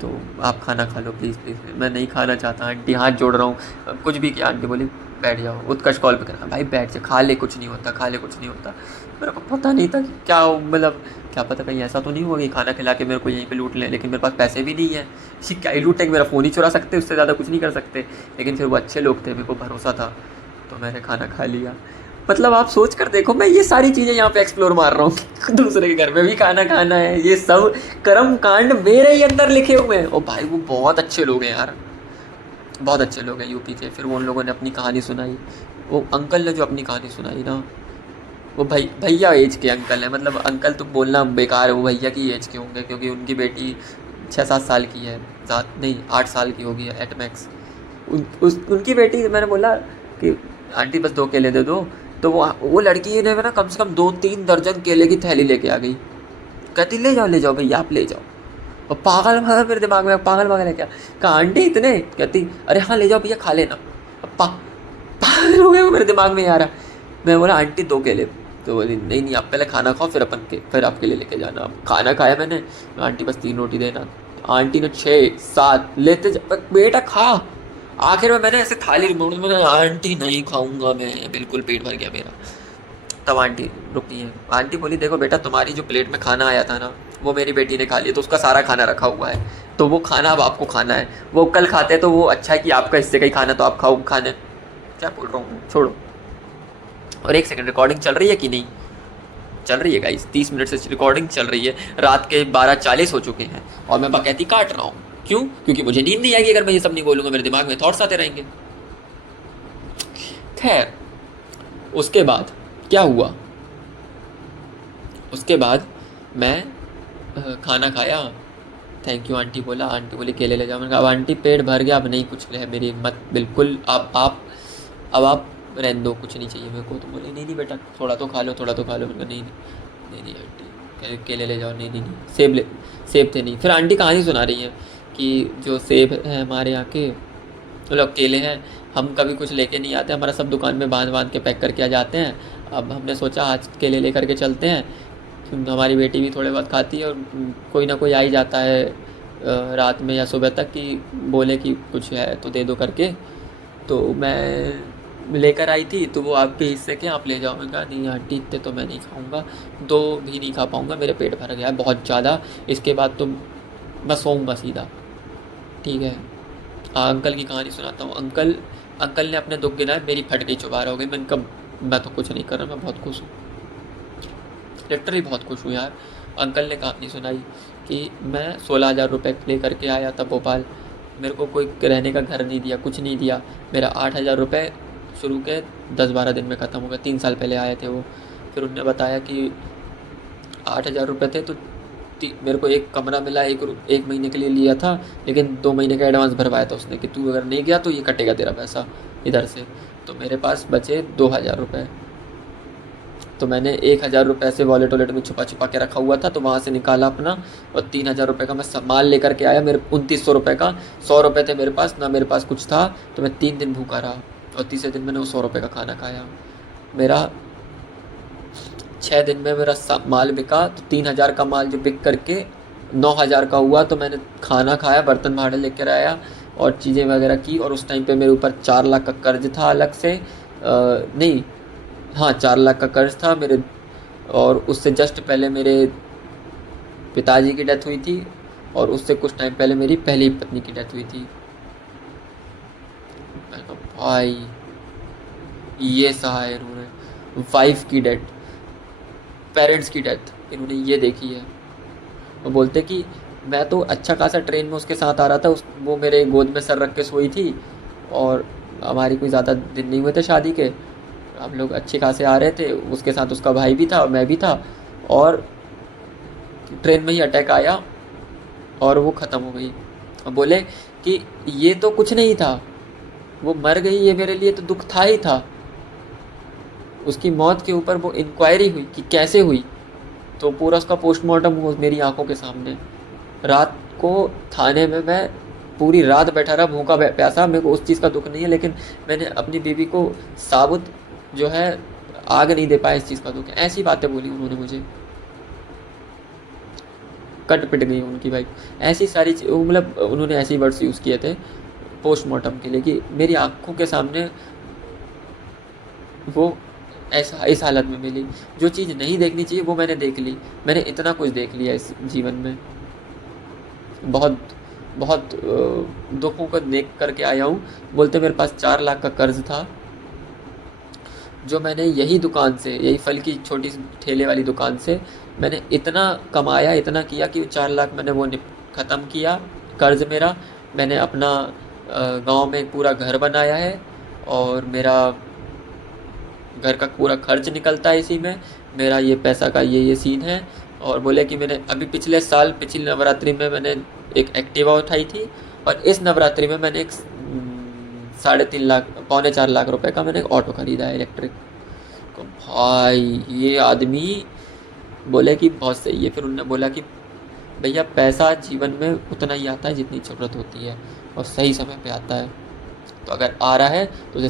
तो आप खाना खा लो प्लीज़। मैं नहीं खाना चाहता आंटी, हाथ जोड़ रहा हूँ, कुछ भी किया। आंटी बोली बैठ जाओ, उत्कर्ष कॉल पे करना, भाई बैठ जा, खा ले कुछ नहीं होता। मेरे को पता नहीं था कि क्या, मतलब क्या पता कहीं ऐसा तो नहीं हुआ कि खाना खिला के मेरे को यहीं पे लूट लें, लेकिन मेरे पास पैसे भी नहीं है, क्या ही लूटेंगे, मेरा फ़ोन ही चुरा सकते, उससे ज़्यादा कुछ नहीं कर सकते। लेकिन फिर वो अच्छे लोग थे, मेरे को भरोसा था, तो मैंने खाना खा लिया। मतलब आप सोच कर देखो, मैं ये सारी चीज़ें यहाँ पे एक्सप्लोर मार रहा हूँ। दूसरे के घर में भी खाना खाना है, ये सब कर्म कांड मेरे ही अंदर लिखे हुए हैं। ओ भाई वो बहुत अच्छे लोग हैं यार, बहुत अच्छे लोग हैं यूपी के। फिर वो उन लोगों ने अपनी कहानी सुनाई, वो अंकल ने जो अपनी कहानी सुनाई ना, वो भैया एज के अंकल है, मतलब अंकल तो बोलना बेकार है, वो भैया की एज के होंगे, क्योंकि उनकी बेटी 6-7 साल की है, ज़्यादा नहीं 8 साल की होगी एट मैक्स। उनकी बेटी, मैंने बोला कि आंटी बस 2 केले दे दो, तो वो लड़की ने ना कम से कम 2-3 दर्जन केले की थैली लेके आ गई, कहती ले जाओ भैया आप ले जाओ। और पागल मेरे दिमाग में पागल है क्या, कहा आंटी इतने, कहती अरे हाँ ले जाओ भैया खा लेना। पागल हो गए वो, मेरे दिमाग में आ रहा। मैं बोला आंटी 2 केले, तो बोली नहीं नहीं आप पहले खाना खाओ फिर आपके लिए लेके जाना। अब खाना खाया मैंने, आंटी बस 3 रोटी देना। आंटी ने 6 7 लेते बेटा खा। आखिर में मैंने ऐसे थाली मोड़ में, आंटी नहीं खाऊंगा मैं, बिल्कुल पेट भर गया मेरा। तब आंटी रुकी है, आंटी बोली देखो बेटा तुम्हारी जो प्लेट में खाना आया था ना वो मेरी बेटी ने खा लिया, तो उसका सारा खाना रखा हुआ है, तो वो खाना अब आपको खाना है। वो कल खाते तो वो अच्छा है कि आपका हिस्से का ही खाना, तो आप खाओ खाने। क्या बोल रहा हूँ छोड़ो। और 1 सेकंड, रिकॉर्डिंग चल रही है कि नहीं? चल रही है गाइस, 30 मिनट से रिकॉर्डिंग चल रही है। रात के 12:40 हो चुके हैं और मैं बकैती काट रहा हूँ। क्यों? क्योंकि मुझे नींद नहीं आएगी अगर मैं ये सब नहीं बोलूँगा, मेरे दिमाग में थॉट्स आते रहेंगे। खैर उसके बाद क्या हुआ, उसके बाद मैं खाना खाया। थैंक यू आंटी बोला, आंटी बोली केले ले जाओ। मैंने कहा अब आंटी पेट भर गया, अब नहीं कुछ है मेरी हिम्मत बिल्कुल, अब आप रहने दो, कुछ नहीं चाहिए मेरे को। तो बोले नहीं नहीं बेटा थोड़ा तो खा लो, थोड़ा तो खा लो। मैंने कहा नहीं नहीं नहीं आंटी केले ले जाओ। नहीं नहीं नहीं सेब थे नहीं। फिर आंटी कहानी सुना रही हैं कि जो सेब है हमारे यहाँ के, मतलब केले हैं, हम कभी कुछ लेके नहीं आते, हमारा सब दुकान में बांध बांध के पैक करके आ जाते हैं। अब हमने सोचा आज केले ले करके चलते हैं, हमारी बेटी भी थोड़े बहुत खाती है और कोई ना कोई आ ही जाता है रात में या सुबह तक कि बोले कि कुछ है तो दे दो करके। तो मैं लेकर आई थी, तो वो आपके हिस्से के आप ले जाओ। मैं कहा नहीं आंटी इतने तो मैं नहीं खाऊंगा, 2 भी नहीं खा पाऊंगा, मेरे पेट भर गया है बहुत ज़्यादा, इसके बाद तो मैं सोऊंगा सीधा। ठीक है अंकल की कहानी सुनाता हूँ। अंकल ने अपने दुख गिनाए, मेरी फट गई, चुबारा हो गई। मैंने कहा मैं तो कुछ नहीं कर रहा, मैं बहुत खुश हूँ, लिटरली बहुत खुश हूँ यार। अंकल ने कहानी सुनाई कि मैं 16,000 रुपये ले करके आया था भोपाल, मेरे को कोई रहने का घर नहीं दिया, कुछ नहीं दिया। मेरा 8,000 रुपये शुरू के 10-12 दिन में ख़त्म हो गया। 3 साल पहले आए थे वो। फिर उन्होंने बताया कि 8,000 रुपये थे, तो मेरे को एक कमरा मिला, एक महीने के लिए लिया था, लेकिन 2 महीने का एडवांस भरवाया था उसने कि तू अगर नहीं गया तो ये कटेगा तेरा पैसा इधर से। तो मेरे पास बचे 2,000 रुपये। तो मैंने 1,000 रुपये से वॉलेट में छुपा के रखा हुआ था, तो वहाँ से निकाला अपना, और 3,000 रुपये का मैं सामान लेकर के आया। मेरे 2,900 रुपये का, 100 रुपये थे मेरे पास, ना मेरे पास कुछ था। तो मैं 3 दिन भूखा रहा और तीसरे दिन मैंने वो 100 रुपये का खाना खाया। मेरा 6 दिन में मेरा माल बिका, तो 3,000 का माल जो बिक करके 9,000 का हुआ। तो मैंने खाना खाया, बर्तन भाड़े लेकर आया और चीज़ें वगैरह की। और उस टाइम पे मेरे ऊपर 4 लाख का कर्ज था अलग से, नहीं हाँ 4 लाख का कर्ज था मेरे। और उससे जस्ट पहले मेरे पिताजी की डेथ हुई थी, और उससे कुछ टाइम पहले मेरी पहली पत्नी की डेथ हुई थी। मैंने कहा भाई ये सहा है इन्होंने, वाइफ की डेथ, पेरेंट्स की डेथ इन्होंने ये देखी है। वो बोलते कि मैं तो अच्छा खासा ट्रेन में उसके साथ आ रहा था, वो मेरे गोद में सर रख के सोई थी, और हमारी कोई ज़्यादा दिन नहीं हुए थे शादी के, हम लोग अच्छे खासे आ रहे थे, उसके साथ उसका भाई भी था और मैं भी था, और ट्रेन में ही अटैक आया और वो ख़त्म हो गई। और बोले कि ये तो कुछ नहीं था, वो मर गई, ये मेरे लिए तो दुख था ही था। उसकी मौत के ऊपर वो इंक्वायरी हुई कि कैसे हुई, तो पूरा उसका पोस्टमार्टम हुआ मेरी आंखों के सामने। रात को थाने में मैं पूरी रात बैठा रहा, भूखा प्यासा, मेरे को उस चीज़ का दुख नहीं है, लेकिन मैंने अपनी बीवी को साबुत जो है आग नहीं दे पाया, इस चीज़ का दुख है। ऐसी बातें बोली उन्होंने मुझे, कट पिट गई उनकी भाई। ऐसी सारी मतलब उन्होंने ऐसे वर्ड्स यूज़ किए थे पोस्टमार्टम के लिए कि मेरी आंखों के सामने वो ऐसा इस हालत में मिली। जो चीज़ नहीं देखनी चाहिए वो मैंने देख ली। मैंने इतना कुछ देख लिया इस जीवन में, बहुत बहुत दुखों को देख करके आया हूँ। बोलते मेरे पास 4 लाख का कर्ज था, जो मैंने यही दुकान से, यही फल की छोटी ठेले वाली दुकान से मैंने इतना कमाया, इतना किया कि 4 लाख मैंने वो ख़त्म किया कर्ज मेरा। मैंने अपना गांव में पूरा घर बनाया है, और मेरा घर का पूरा खर्च निकलता है इसी में। मेरा ये पैसा का ये सीन है। और बोले कि मैंने अभी पिछले साल पिछली नवरात्रि में मैंने एक एक्टिवा उठाई थी, और इस नवरात्रि में मैंने एक 3.5 लाख, 4.25 लाख रुपए का मैंने एक ऑटो ख़रीदा है इलेक्ट्रिक। तो भाई ये आदमी बोले कि बहुत सही है। फिर उन्होंने बोला कि भैया पैसा जीवन में उतना ही आता है जितनी ज़रूरत होती है, और सही समय पे आता है। तो अगर आ रहा है तो उसे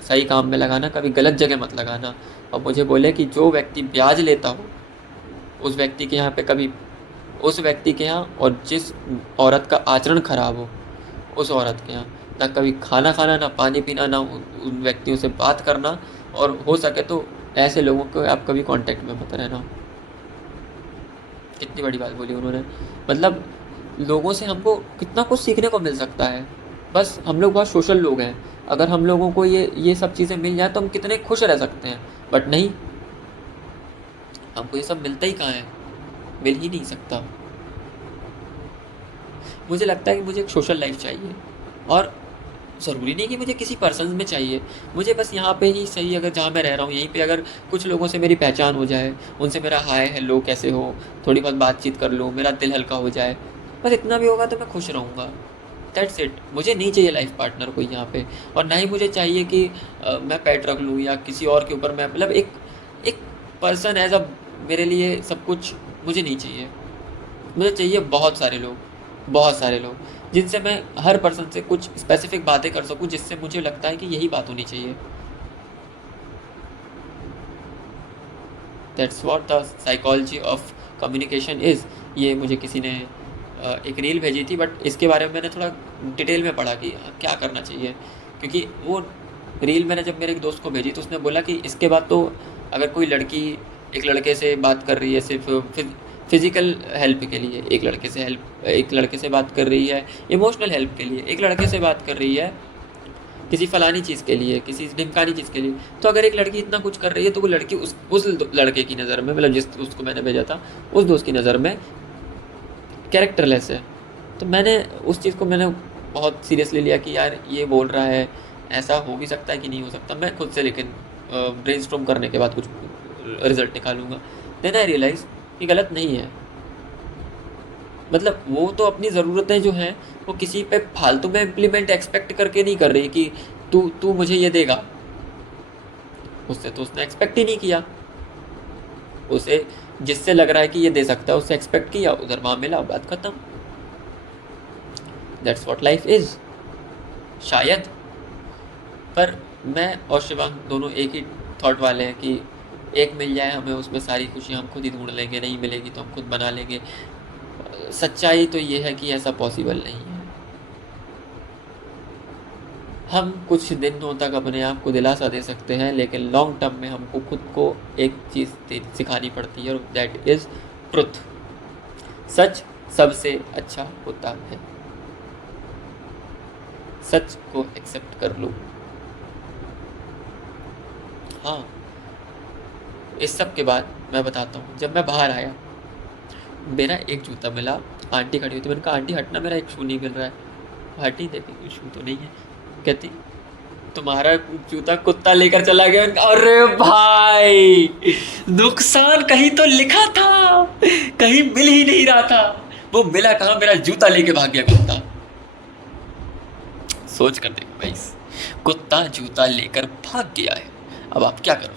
सही काम में लगाना, कभी गलत जगह मत लगाना। और मुझे बोले कि जो व्यक्ति ब्याज लेता हो उस व्यक्ति के यहाँ पे कभी, उस व्यक्ति के यहाँ, और जिस औरत का आचरण खराब हो उस औरत के यहाँ ना कभी खाना खाना, ना पानी पीना, ना उन व्यक्तियों से बात करना, और हो सके तो ऐसे लोगों को आप कभी कांटेक्ट में मत रहना। कितनी बड़ी बात बोली उन्होंने। मतलब लोगों से हमको कितना कुछ सीखने को मिल सकता है, बस हम लोग बहुत सोशल लोग हैं। अगर हम लोगों को ये सब चीज़ें मिल जाए तो हम कितने खुश रह सकते हैं, बट नहीं, हमको ये सब मिलता ही कहाँ है, मिल ही नहीं सकता। मुझे लगता है कि मुझे एक सोशल लाइफ चाहिए, और ज़रूरी नहीं कि मुझे किसी पर्सन में चाहिए, मुझे बस यहाँ पे ही सही, अगर जहाँ मैं रह रहा हूँ यहीं पे अगर कुछ लोगों से मेरी पहचान हो जाए, उनसे मेरा हाय हेलो कैसे हो, थोड़ी बहुत बातचीत कर लूँ, मेरा दिल हल्का हो जाए, बस इतना भी होगा तो मैं खुश रहूँगा। That's it. मुझे नहीं चाहिए लाइफ पार्टनर कोई यहाँ पे, और ना ही मुझे चाहिए कि मैं पेट रख लूँ या किसी और के ऊपर मैं, मतलब एक एक पर्सन एज अ मेरे लिए सब कुछ मुझे नहीं चाहिए। मुझे चाहिए बहुत सारे लोग जिनसे मैं हर पर्सन से कुछ स्पेसिफिक बातें कर सकूं, जिससे मुझे लगता है कि यही बात होनी चाहिए। That's what the psychology of communication is. ये मुझे किसी ने एक रील भेजी थी, बट इसके बारे में मैंने थोड़ा डिटेल में पढ़ा कि क्या करना चाहिए, क्योंकि वो रील मैंने जब मेरे एक दोस्त को भेजी तो उसने बोला कि इसके बाद तो अगर कोई लड़की एक लड़के से बात कर रही है सिर्फ फिज़िकल हेल्प के लिए, एक लड़के से बात कर रही है इमोशनल हेल्प के लिए, एक लड़के से बात कर रही है किसी फलानी चीज़ के लिए, किसी ढिमकानी चीज़ के लिए, तो अगर एक लड़की इतना कुछ कर रही है तो वो लड़की उस लड़के की नज़र में, मतलब जिस उसको मैंने भेजा था उस दोस्त की नज़र में कैरेक्टरलेस है। तो मैंने उस चीज़ को मैंने बहुत सीरियसली लिया कि यार ये बोल रहा है, ऐसा हो भी सकता है कि नहीं हो सकता, मैं खुद से लेकिन ब्रेनस्टॉर्म करने के बाद कुछ रिजल्ट निकालूंगा। देन आई रियलाइज कि गलत नहीं है। मतलब वो तो अपनी ज़रूरतें जो हैं वो किसी पे फालतू में इम्प्लीमेंट एक्सपेक्ट करके नहीं कर रही कि तू मुझे ये देगा। उससे तो उसने एक्सपेक्ट ही नहीं किया, उसे जिससे लग रहा है कि ये दे सकता है उससे एक्सपेक्ट किया, उधर वहाँ मिला, बात खत्म। दैट्स व्हाट लाइफ इज़ शायद। पर मैं और शिवांग दोनों एक ही थॉट वाले हैं कि एक मिल जाए हमें, उसमें सारी खुशी हम खुद ही ढूंढ लेंगे, नहीं मिलेगी तो हम खुद बना लेंगे। सच्चाई तो ये है कि ऐसा पॉसिबल नहीं है। हम कुछ दिनों तक अपने आप को दिलासा दे सकते हैं, लेकिन लॉन्ग टर्म में हमको खुद को एक चीज़ सिखानी पड़ती है, और दैट इज़ ट्रुथ। सच सबसे अच्छा होता है, सच को एक्सेप्ट कर लो। हाँ, इस सब के बाद मैं बताता हूँ, जब मैं बाहर आया मेरा एक जूता मिला, आंटी खड़ी हुई थी, मैंने कहा आंटी हटना, मेरा एक शू नहीं मिल रहा है। हटी, देखी शू तो नहीं है, कहती तुम्हारा जूता कुत्ता लेकर चला गया। अरे भाई, नुकसान कहीं तो लिखा था, कहीं मिल ही नहीं रहा था, वो मिला कहाँ, मेरा जूता लेके भाग गया कुत्ता। सोच कर देखो भाई, कुत्ता जूता लेकर भाग गया है, अब आप क्या कर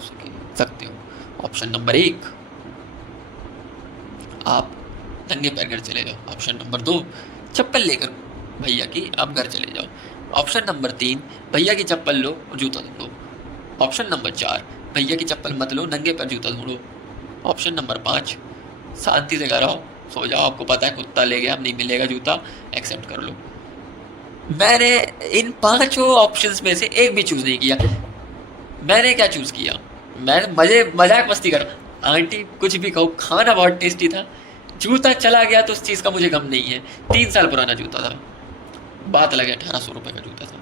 सकते हो। ऑप्शन नंबर 1, आप नंगे पैर घर चले जाओ। ऑप्शन नंबर 2, चप्पल लेकर भैया की आप घर चले जाओ। ऑप्शन नंबर 3, भैया की चप्पल लो और जूता ढूंढो। ऑप्शन नंबर 4, भैया की चप्पल मत लो, नंगे पैर जूता ढूंढो। ऑप्शन नंबर 5, शांति से घर आओ, सो जाओ, आपको पता है कुत्ता ले गया, अब नहीं मिलेगा जूता, एक्सेप्ट कर लो। मैंने इन 5 ऑप्शंस में से एक भी चूज नहीं किया। मैंने क्या चूज किया, मैं मजाक मस्ती कर, आंटी कुछ भी कहो, खाना बहुत टेस्टी था, जूता चला गया तो उस चीज़ का मुझे गम नहीं है। 3 साल पुराना जूता था, बात लगे 1800 रुपये का जूता था।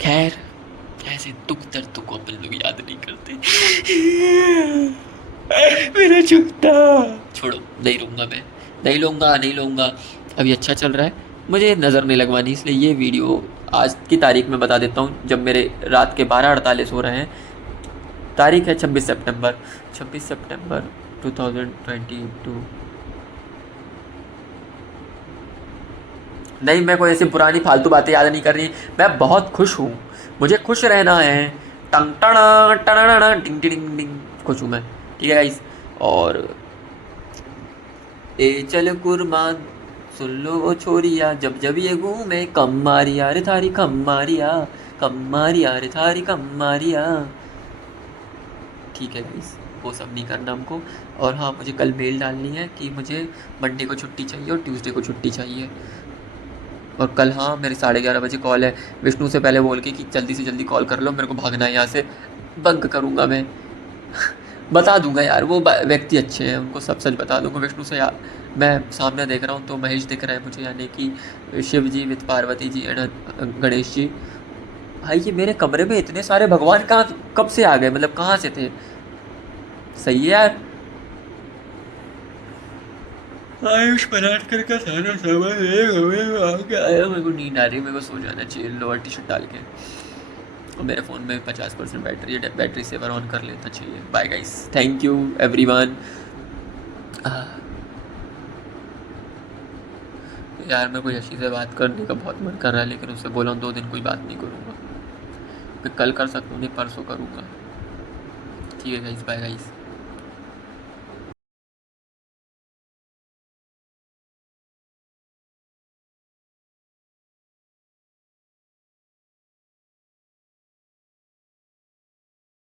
खैर, ऐसे दुख दर्द को अपन लोग याद नहीं करते। मेरा जूता छोड़ो, नहीं लूँगा, मैं नहीं लूँगा। अभी अच्छा चल रहा है, मुझे नज़र नहीं लगवानी, इसलिए ये वीडियो आज की तारीख में बता देता हूँ, जब मेरे रात के 12:48 हो रहे हैं। तारीख है 26 सितंबर 2022। नहीं, मैं कोई ऐसी पुरानी फालतू बातें याद नहीं कर रही, मैं बहुत खुश हूँ, मुझे खुश रहना है। टंग टना टना टिंग टिंग टिंग, खुश हूँ मैं, ठीक है गाइस। और ए चल कुर्बान सुन लो वो छोरिया जब जब ये घूमे कम मारिया रे थारी कम मारिया रे थारी कम मारिया। ठीक है गाइस, वो सब नहीं करना हमको। और हाँ, मुझे कल मेल डालनी है कि मुझे मंडे को छुट्टी चाहिए और ट्यूसडे को छुट्टी चाहिए। और कल हाँ मेरे 11:30 बजे कॉल है, विष्णु से पहले बोल के कि जल्दी से जल्दी कॉल कर लो, मेरे को भागना है यहाँ से, बंक करूँगा मैं। बता दूंगा यार, वो व्यक्ति अच्छे हैं, उनको सब सच बता दूंगा विष्णु से। यार मैं सामने देख रहा हूँ तो महेश दिख रहा है मुझे, यानी कि शिव जी विद पार्वती जी एंड गणेश जी। भाई ये मेरे कमरे में इतने सारे भगवान कहाँ कब से आ गए, मतलब कहाँ से थे? सही है यार। आयुष पराठकर का सारा सामान आया, मेरे को नींद आ रही है, मेरे को सो जाना चाहिए लोअर टी शर्ट डाल के। और मेरे फ़ोन में 50% बैटरी है, बैटरी सेवर ऑन कर लेना चाहिए। Bye guys, thank you everyone. यार मेरे को यशी से बात करने का बहुत मन कर रहा है, लेकिन उससे बोला 2 दिन कोई बात नहीं करूँगा। मैं कल कर सकता हूँ, नहीं परसों करूँगा। ठीक है गाइस, बाय गाइस।